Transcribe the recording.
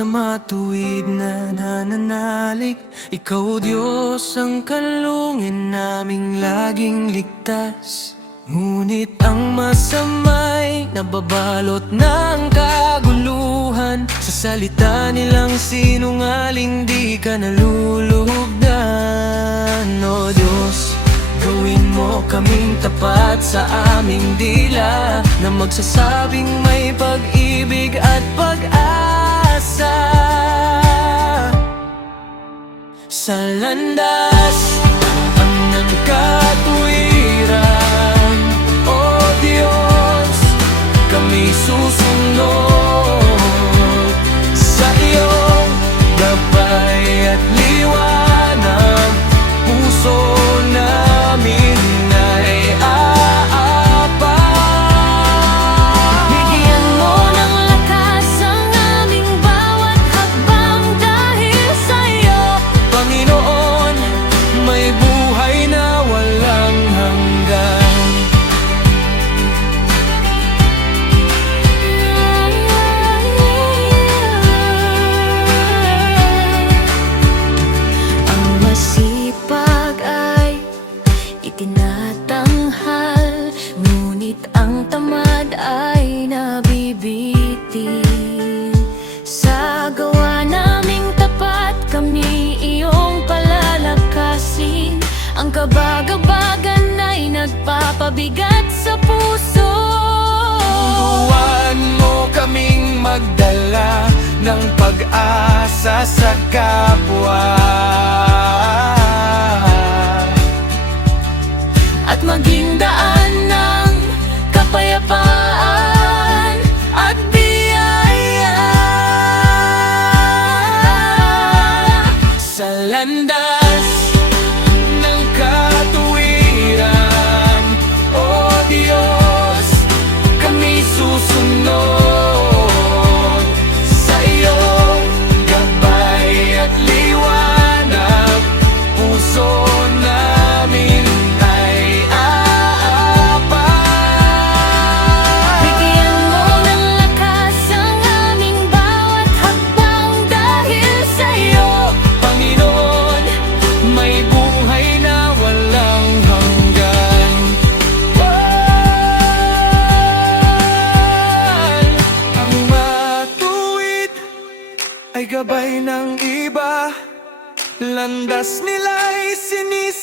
sa matuwid na nananalig. Ikaw, Diyos, ang kalungin naming laging ligtas. Ngunit ang masama'y nababalot ng kaguluhan. Sa salita nilang sinungaling di ka nalulugdan. O Diyos, gawin mo kaming tapat sa aming dila, na magsasabing may pag-ibig at pag-asa. Sa landas ng katuwiran, O Diyos, kami susunod sa iyong gabay at liwanag. Puso namin ay aapat. Bigyan mo ng lakas ang aming bawat hakbang dahil sa'yo, Panginoon, may buhay na walang hanggan. ang masipag ay itinatanghal, ngunit ang tamad ay nabibitin. Sa gawa naming tapat, kami iyong palalakasin. Ang kabagabagan ay nagpapabigat sa puso. Turuan mo kaming magdala ng pag-asa sa kapwa, At maging daan ng kapayapaan at biyaya. sa landas ng katuwiran, O Diyos, kami susunod sa iyong gabay at liwanag. Puso namin ay aapat. Bigyan mo ng lakas ang aming bawat hakbang dahil sa'yo, Panginoon, may buhay na walang hanggan. Ang matuwid ay gabay ng iba, landas nila'y sinis